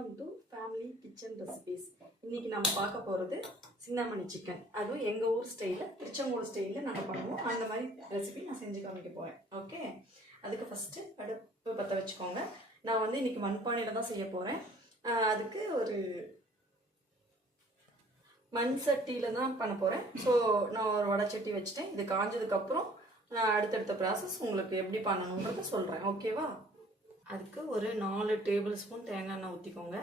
Welcome to family kitchen recipes. இன்றைக்கி நம்ம பார்க்க போகிறது சிந்தாமணி சிக்கன். அதுவும் எங்கள் ஊர் ஸ்டைலில், திருச்செங்கோடு ஸ்டைலில் நாங்கள் பண்ணுவோம். அந்த மாதிரி ரெசிபி நான் செஞ்சு காமிக்க போகிறேன். ஓகே, அதுக்கு ஃபஸ்ட்டு அடுப்பு பற்ற வச்சுக்கோங்க. நான் வந்து இன்றைக்கி மண்பானையில் தான் செய்ய போகிறேன். அதுக்கு ஒரு மண் சட்டியில் தான் பண்ண போகிறேன். ஸோ நான் ஒரு வடைச்சட்டி வச்சுட்டேன். இது காஞ்சதுக்கப்புறம் நான் அடுத்தடுத்த ப்ராசஸ் உங்களுக்கு எப்படி பண்ணணுன்றதை சொல்கிறேன். ஓகேவா? அதுக்கு ஒரு 4 டேபிள் ஸ்பூன் தேங்காய் எண்ணெய் ஊற்றிக்கோங்க.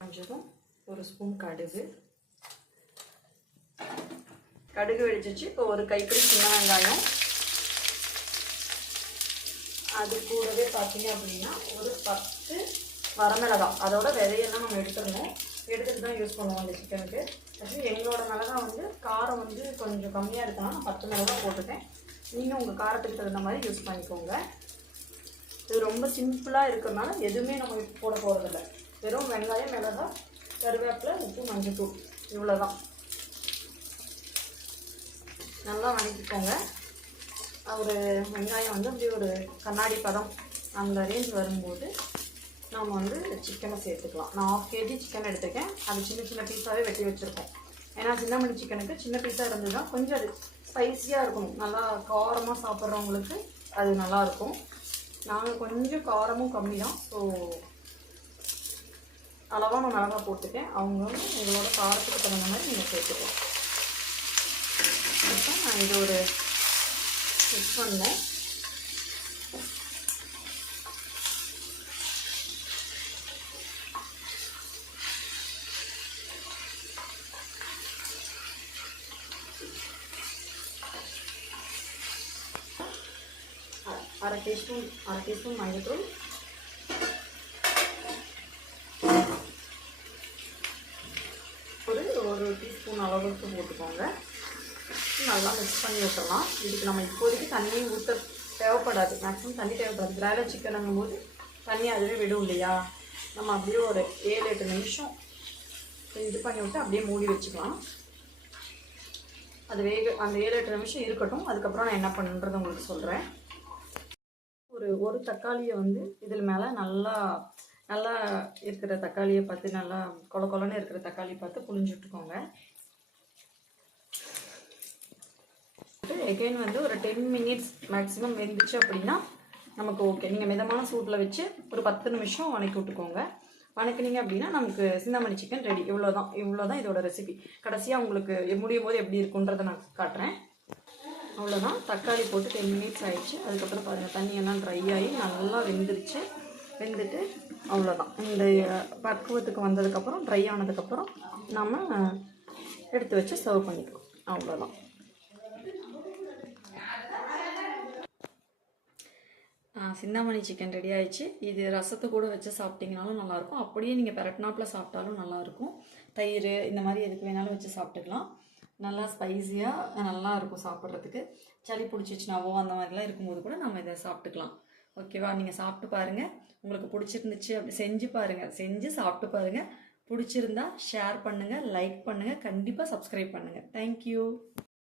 கொஞ்சம் ஒரு ஸ்பூன் கடுகு வெடிச்சிச்சு. இப்போ ஒரு கைப்பிடி சின்ன வெங்காயம், அது கூடவே பார்த்தீங்க அப்படின்னா ஒரு 10 வரமிளகாய். அதோட விதையெல்லாம் நம்ம எடுத்துட்டு தான் யூஸ் பண்ணுவோம் அந்த சிக்கனுக்கு. ஆக்சுவலி எங்களோட மிளகாய் வந்து காரம் வந்து கொஞ்சம் கம்மியாக இருக்கலாம். நான் 10 மிளகாய் போட்டுட்டேன். நீங்கள் உங்கள் காரத்துக்கு தகுந்த மாதிரி யூஸ் பண்ணிக்கோங்க. இது ரொம்ப சிம்பிளாக இருக்கிறதுனால எதுவுமே நம்ம போட போகிறதில்ல. வெறும் வெங்காயம், மிளகாய், கருவேப்பிலை, உப்பு, மஞ்சள்தூள், இவ்வளோதான். நல்லா வதக்கிக்கோங்க. ஒரு வெங்காயம் வந்து அப்படியே ஒரு கண்ணாடி பதம் அந்த ரேஞ்ச் வரும்போது நம்ம வந்து சிக்கனை சேர்த்துக்கலாம். நான் 1/2 kg சிக்கன் எடுத்துக்கேன். அது சின்ன சின்ன பீஸாகவே வெட்டி வச்சுருக்கோம். ஏன்னா சின்னமணி சிக்கனுக்கு சின்ன பீஸாக இருந்ததுன்னா கொஞ்சம் அது ஸ்பைஸியாக இருக்கணும். நல்லா காரமாக சாப்பிட்றவங்களுக்கு அது நல்லாயிருக்கும். நாங்கள் கொஞ்சம் காரமும் கம்மி தான். ஸோ அளவாக நான் மிளகாய் போட்டுக்கேன். அவங்க உங்களோட காரத்துக்கு தகுந்த மாதிரி நீங்கள் சேர்த்துக்கலாம். இப்போ நான் இது ஒரு மிக்ஸ் பண்ணேன். அரை டீஸ்பூன் மஞ்சள்தூள், ஒரு டீஸ்பூன் அளவுக்கு போட்டுக்கோங்க. நல்லா மிக்ஸ் பண்ணி விட்டுடலாம். இதுக்கு நம்ம இப்போதைக்கு தண்ணி ஊற்ற தேவைப்படாது. மேக்ஸிமம் தண்ணி தேவைப்படாது. பிராய்லர் சிக்கனுங்கும் போது தண்ணி அதுவே விடும் இல்லையா? நம்ம அப்படியே ஒரு 7-8 நிமிஷம் இது பண்ணி விட்டு அப்படியே மூடி வச்சுக்கலாம். அது அந்த 7-8 நிமிஷம் இருக்கட்டும். அதுக்கப்புறம் நான் என்ன பண்ணுன்றது உங்களுக்கு சொல்கிறேன். ஒரு தக்காளியை வந்து இதில் மேலே நல்லா இருக்கிற தக்காளியை பார்த்து, நல்லா கொலன்னு இருக்கிற தக்காளி பார்த்து புழிஞ்சு விட்டுக்கோங்க. எகைன் வந்து ஒரு 10 மினிட்ஸ் மேக்ஸிமம் வெந்துச்சு அப்படின்னா நமக்கு ஓகே. நீங்கள் மிதமான சூட்டில் வச்சு ஒரு 10 நிமிஷம் வணக்கி விட்டுக்கோங்க. வணக்கினீங்க அப்படின்னா நமக்கு சிந்தாமணி சிக்கன் ரெடி. இவ்வளோதான் இதோட ரெசிபி. கடைசியாக உங்களுக்கு முடியும் போது எப்படி இருக்குன்றதை நான் காட்டுறேன். அவ்வளோதான். தக்காளி போட்டு 10 மினிட்ஸ் ஆகிடுச்சு. அதுக்கப்புறம் பாருங்கள், தண்ணியெல்லாம் ட்ரை ஆகி நல்லா வெந்துட்டு அவ்வளோதான். இந்த பக்குவத்துக்கு வந்ததுக்கப்புறம், ட்ரை ஆனதுக்கப்புறம் நம்ம எடுத்து வச்சு சர்வ் பண்ணிக்கலாம். அவ்வளோதான். சிந்தாமணி சிக்கன் ரெடி ஆயிடுச்சு. இது ரசத்தை கூட வச்சு சாப்பிட்டிங்கனாலும் நல்லாயிருக்கும். அப்படியே நீங்கள் பெரட்னாப்பில் சாப்பிட்டாலும் நல்லாயிருக்கும். தயிர் இந்த மாதிரி எதுக்கு வேணாலும் வச்சு சாப்பிட்டுக்கலாம். நல்லா ஸ்பைஸியாக நல்லா இருக்கும் சாப்பிட்றதுக்கு. சளி பிடிச்சிச்சுனாவோ அந்த மாதிரிலாம் இருக்கும்போது கூட நம்ம இதை சாப்பிட்டுக்கலாம். ஓகேவா? நீங்கள் சாப்பிட்டு பாருங்கள். உங்களுக்கு பிடிச்சிருந்துச்சு அப்படி செஞ்சு பாருங்கள். செஞ்சு சாப்பிட்டு பாருங்கள். பிடிச்சிருந்தா ஷேர் பண்ணுங்கள், லைக் பண்ணுங்கள், கண்டிப்பாக சப்ஸ்கிரைப் பண்ணுங்கள். தேங்க்யூ.